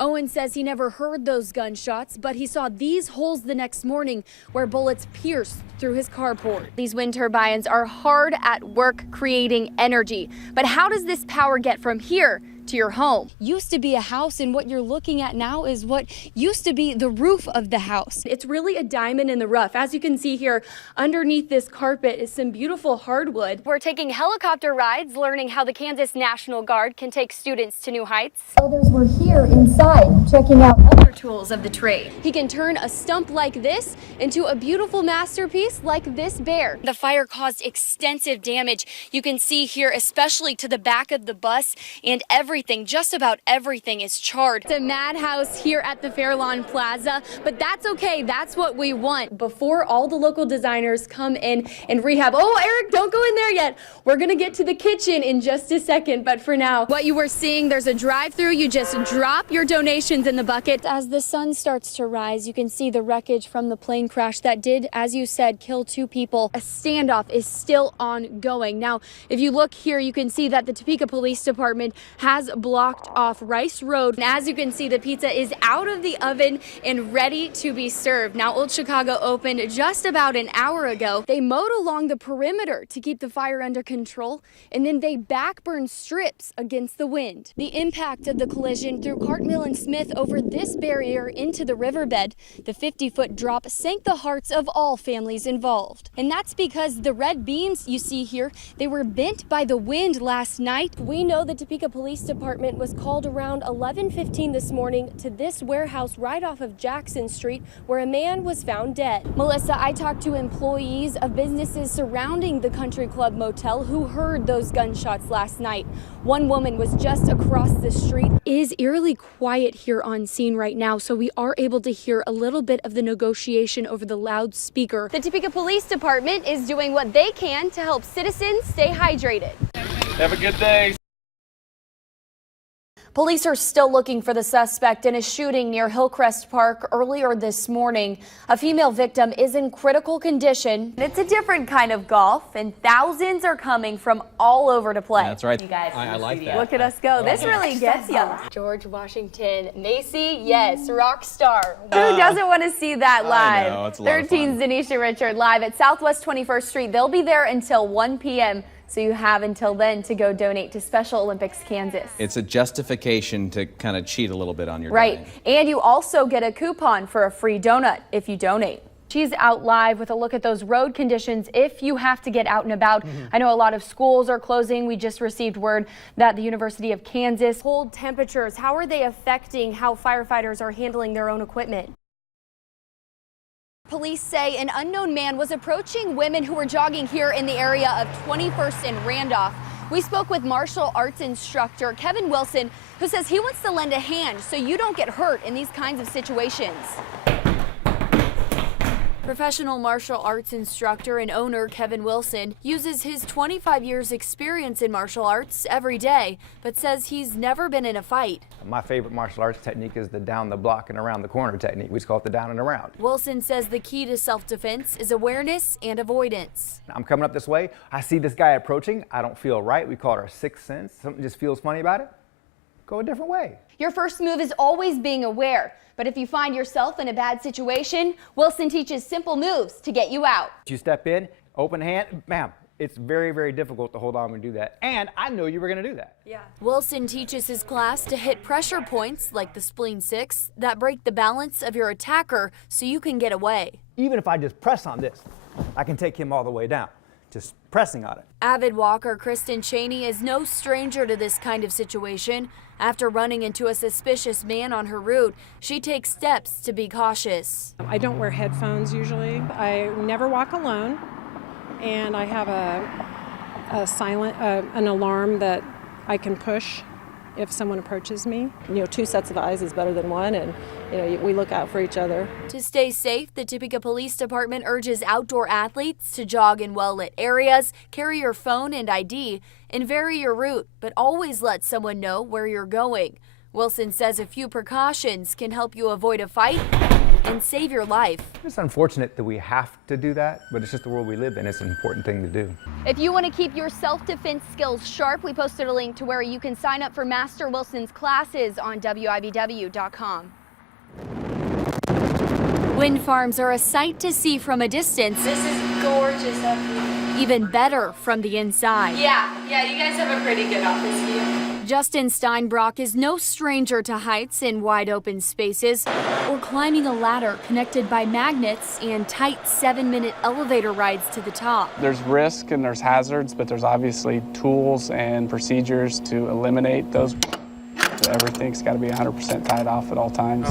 Owen says he never heard those gunshots, but he saw these holes the next morning where bullets pierced through his carport. These wind turbines are hard at work creating energy. But how does this power get from here to your home? Used to be a house, and what you're looking at now is what used to be the roof of the house. It's really a diamond in the rough. As you can see here, underneath this carpet is some beautiful hardwood. We're taking helicopter rides, learning how the Kansas National Guard can take students to new heights. Others were here inside, checking out other tools of the trade. He can turn a stump like this into a beautiful masterpiece like this bear. The fire caused extensive damage. You can see here, especially to the back of the bus, and just about everything is charred. It's a madhouse here at the Fairlawn Plaza, but that's okay. That's what we want. Before all the local designers come in and rehab. Oh, Eric, don't go in there yet. We're gonna get to the kitchen in just a second, but for now, what you were seeing, there's a drive-through. You just drop your donations in the bucket. As the sun starts to rise, you can see the wreckage from the plane crash that did, as you said, kill 2 people. A standoff is still ongoing. Now, if you look here, you can see that the Topeka Police Department has blocked off Rice Road. And as you can see, the pizza is out of the oven and ready to be served. Now, Old Chicago opened just about an hour ago. They mowed along the perimeter to keep the fire under control, and then they backburned strips against the wind. The impact of the collision threw Cartmill and Smith over this barrier into the riverbed. The 50-foot drop sank the hearts of all families involved. And that's because the red beams you see here, they were bent by the wind last night. We know the Topeka Police Department was called around 11:15 this morning to this warehouse right off of Jackson Street where a man was found dead. Melissa, I talked to employees of businesses surrounding the Country Club Motel who heard those gunshots last night. One woman was just across the street. It is eerily quiet here on scene right now, so we are able to hear a little bit of the negotiation over the loudspeaker. The Topeka Police Department is doing what they can to help citizens stay hydrated. Have a good day. Police are still looking for the suspect in a shooting near Hillcrest Park earlier this morning. A female victim is in critical condition. It's a different kind of golf, and thousands are coming from all over to play. That's right. You guys, I like that. Look at us go. This really gets you. George Washington, Macy, yes, rock star. Who doesn't want to see that live? I know, it's a lot of 13's Denisha Richard live at Southwest 21st Street. They'll be there until 1 p.m. So you have until then to go donate to Special Olympics Kansas. It's a justification to kind of cheat a little bit on your right. donation. And you also get a coupon for a free donut if you donate. She's out live with a look at those road conditions if you have to get out and about. I know a lot of schools are closing. We just received word that the University of Kansas. Cold temperatures, how are they affecting how firefighters are handling their own equipment? Police say an unknown man was approaching women who were jogging here in the area of 21st and Randolph. We spoke with martial arts instructor Kevin Wilson, who says he wants to lend a hand so you don't get hurt in these kinds of situations. Professional martial arts instructor and owner Kevin Wilson uses his 25 years experience in martial arts every day, but says he's never been in a fight. My favorite martial arts technique is the down the block and around the corner technique. We just call it the down and around. Wilson says the key to self-defense is awareness and avoidance. I'm coming up this way. I see this guy approaching. I don't feel right. We call it our sixth sense. Something just feels funny about it. Go a different way. Your first move is always being aware. But if you find yourself in a bad situation, Wilson teaches simple moves to get you out. You step in, open hand, bam. It's very, very difficult to hold on and do that. And I know you were going to do that. Yeah. Wilson teaches his class to hit pressure points like the spleen 6 that break the balance of your attacker so you can get away. Even if I just press on this, I can take him all the way down. Just pressing on it. Avid walker Kristen Cheney is no stranger to this kind of situation. After running into a suspicious man on her route, she takes steps to be cautious. I don't wear headphones usually. I never walk alone, and I have an alarm that I can push if someone approaches me. You know, 2 sets of eyes is better than 1, and we look out for each other. To stay safe, the Topeka Police Department urges outdoor athletes to jog in well-lit areas, carry your phone and ID, and vary your route, but always let someone know where you're going. Wilson says a few precautions can help you avoid a fight and save your life. It's unfortunate that we have to do that, but it's just the world we live in. It's an important thing to do. If you want to keep your self-defense skills sharp, we posted a link to where you can sign up for Master Wilson's classes on WIBW.com. Wind farms are a sight to see from a distance. This is gorgeous up here. Even better from the inside. Yeah, you guys have a pretty good office view. Justin Steinbrock is no stranger to heights in wide open spaces or climbing a ladder connected by magnets and tight 7-minute elevator rides to the top. There's risk and there's hazards, but there's obviously tools and procedures to eliminate those. Everything's got to be 100% tied off at all times.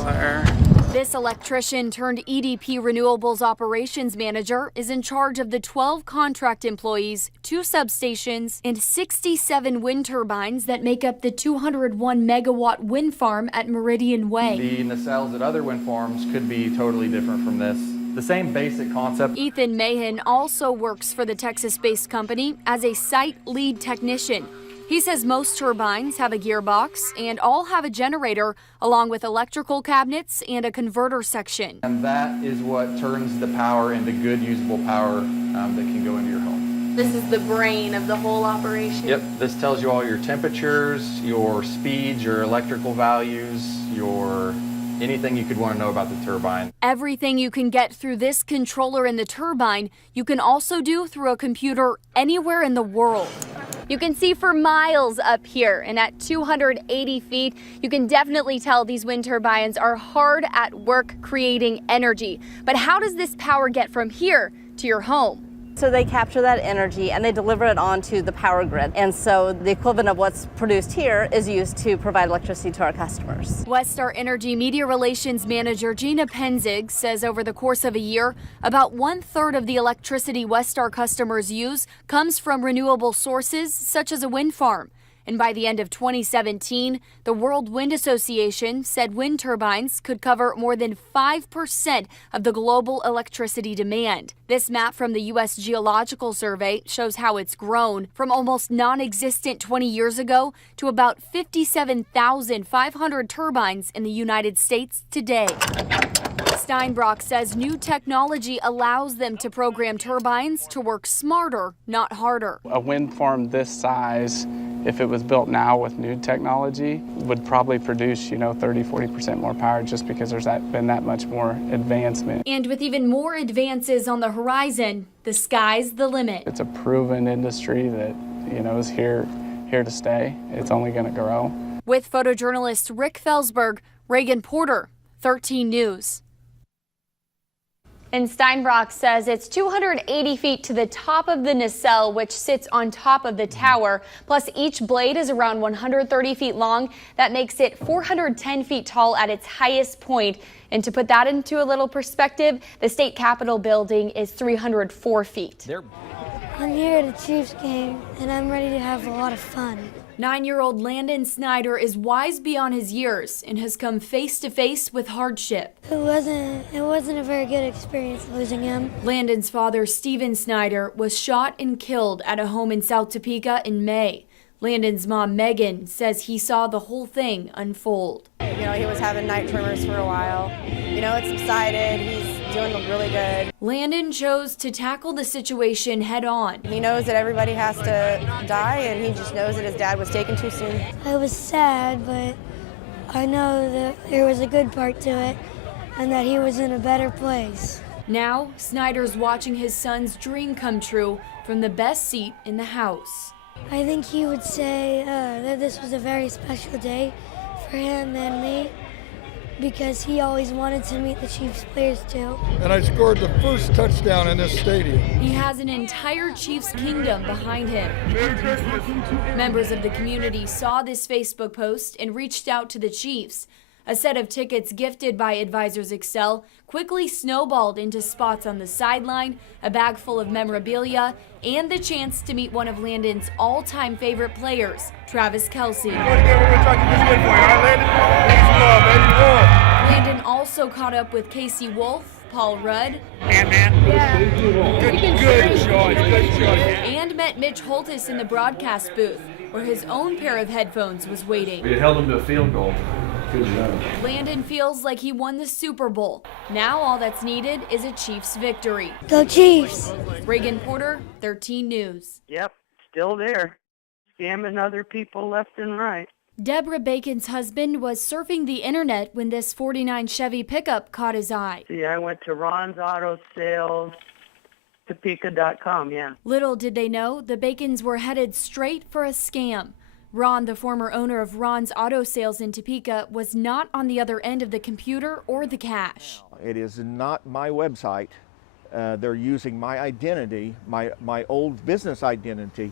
This electrician turned EDP Renewables operations manager is in charge of the 12 contract employees, 2 substations, and 67 wind turbines that make up the 201 megawatt wind farm at Meridian Way. The nacelles at other wind farms could be totally different from this. The same basic concept. Ethan Mahan also works for the Texas-based company as a site lead technician. He says most turbines have a gearbox and all have a generator along with electrical cabinets and a converter section. And that is what turns the power into good usable power that can go into your home. This is the brain of the whole operation. Yep, this tells you all your temperatures, your speeds, your electrical values, anything you could want to know about the turbine. Everything you can get through this controller in the turbine, you can also do through a computer anywhere in the world. You can see for miles up here, and at 280 feet, you can definitely tell these wind turbines are hard at work creating energy. But how does this power get from here to your home? So they capture that energy and they deliver it onto the power grid. And so the equivalent of what's produced here is used to provide electricity to our customers. Westar Energy Media Relations Manager Gina Penzig says over the course of a year, about 1/3 of the electricity Westar customers use comes from renewable sources such as a wind farm. And by the end of 2017, the World Wind Association said wind turbines could cover more than 5% of the global electricity demand. This map from the U.S. Geological Survey shows how it's grown from almost non-existent 20 years ago to about 57,500 turbines in the United States today. Steinbrock says new technology allows them to program turbines to work smarter, not harder. A wind farm this size, if it was built now with new technology, would probably produce, 30-40% more power just because there's been that much more advancement. And with even more advances on the horizon, the sky's the limit. It's a proven industry that, is here to stay. It's only going to grow. With photojournalist Rick Felsberg, Regan Porter, 13 News. And Steinbrock says it's 280 feet to the top of the nacelle, which sits on top of the tower. Plus, each blade is around 130 feet long. That makes it 410 feet tall at its highest point. And to put that into a little perspective, the state capitol building is 304 feet. I'm here at a Chiefs game, and I'm ready to have a lot of fun. 9-year-old Landon Snyder is wise beyond his years and has come face to face with hardship. It wasn't a very good experience losing him. Landon's father, Steven Snyder, was shot and killed at a home in South Topeka in May. Landon's mom, Megan, says he saw the whole thing unfold. He was having night tremors for a while. It subsided. He's doing really good. Landon chose to tackle the situation head on. He knows that everybody has to die, and he just knows that his dad was taken too soon. I was sad, but I know that there was a good part to it and that he was in a better place. Now, Snyder's watching his son's dream come true from the best seat in the house. I think he would say that this was a very special day for him and me because he always wanted to meet the Chiefs players too. And I scored the first touchdown in this stadium. He has an entire Chiefs kingdom behind him. Members of the community saw this Facebook post and reached out to the Chiefs. A set of tickets gifted by Advisors Excel quickly snowballed into spots on the sideline, a bag full of memorabilia, and the chance to meet one of Landon's all-time favorite players, Travis Kelce. Landon also caught up with Casey Wolf, Paul Rudd, Good and met Mitch Holtis in the broadcast booth, where his own pair of headphones was waiting. We held him to a field goal. Good job. Landon feels like he won the Super Bowl. Now all that's needed is a Chiefs victory. Go Chiefs! Regan Porter, 13 News. Yep, still there. Scamming other people left and right. Deborah Bacon's husband was surfing the internet when this 49 Chevy pickup caught his eye. See, I went to Ron's Auto Sales, Topeka.com, yeah. Little did they know, the Bacons were headed straight for a scam. Ron, the former owner of Ron's Auto Sales in Topeka, was not on the other end of the computer or the cash. It is not my website. They're using my identity, my old business identity,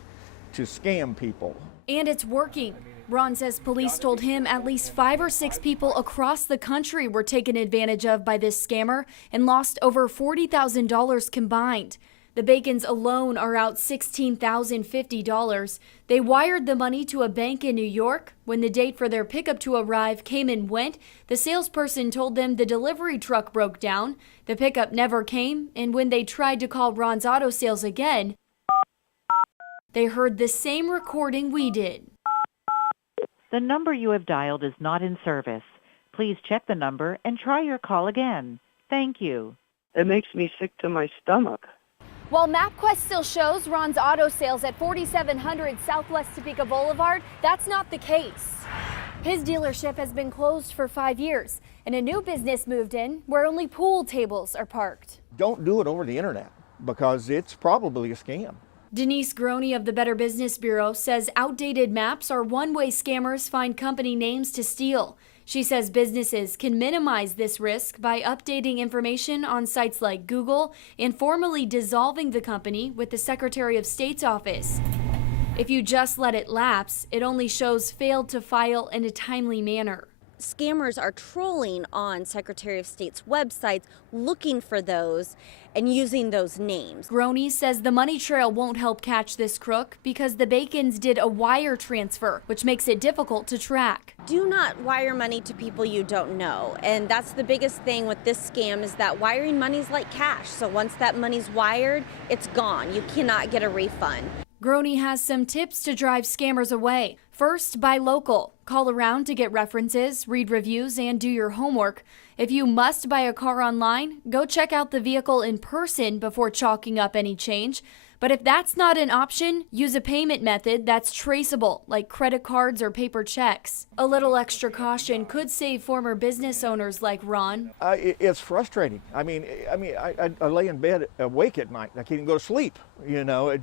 to scam people. And it's working. Ron says police told him at least 5 or 6 people across the country were taken advantage of by this scammer and lost over $40,000 combined. The Bacons alone are out $16,050. They wired the money to a bank in New York. When the date for their pickup to arrive came and went, the salesperson told them the delivery truck broke down. The pickup never came, and when they tried to call Ron's Auto Sales again, they heard the same recording we did. The number you have dialed is not in service. Please check the number and try your call again. Thank you. It makes me sick to my stomach. While MapQuest still shows Ron's Auto Sales at 4700 Southwest Topeka Boulevard, that's not the case. His dealership has been closed for 5 years, and a new business moved in where only pool tables are parked. Don't do it over the internet because it's probably a scam. Denise Groney of the Better Business Bureau says outdated maps are one way scammers find company names to steal. She says businesses can minimize this risk by updating information on sites like Google and formally dissolving the company with the Secretary of State's office. If you just let it lapse, it only shows failed to file in a timely manner. Scammers are trolling on Secretary of State's websites looking for those and using those names. Groney says the money trail won't help catch this crook because the Bacons did a wire transfer, which makes it difficult to track. Do not wire money to people you don't know. And that's the biggest thing with this scam is that wiring money's like cash. So once that money's wired, it's gone. You cannot get a refund. Groney has some tips to drive scammers away. First, buy local. Call around to get references, read reviews, and do your homework. If you must buy a car online, go check out the vehicle in person before chalking up any change. But if that's not an option, use a payment method that's traceable, like credit cards or paper checks. A little extra caution could save former business owners like Ron. It's frustrating. I lay in bed awake at night. I can't even go to sleep. You know,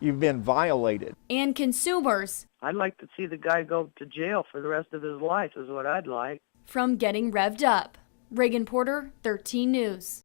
you've been violated. And consumers. I'd like to see the guy go to jail for the rest of his life is what I'd like. From getting revved up. Regan Porter, 13 News.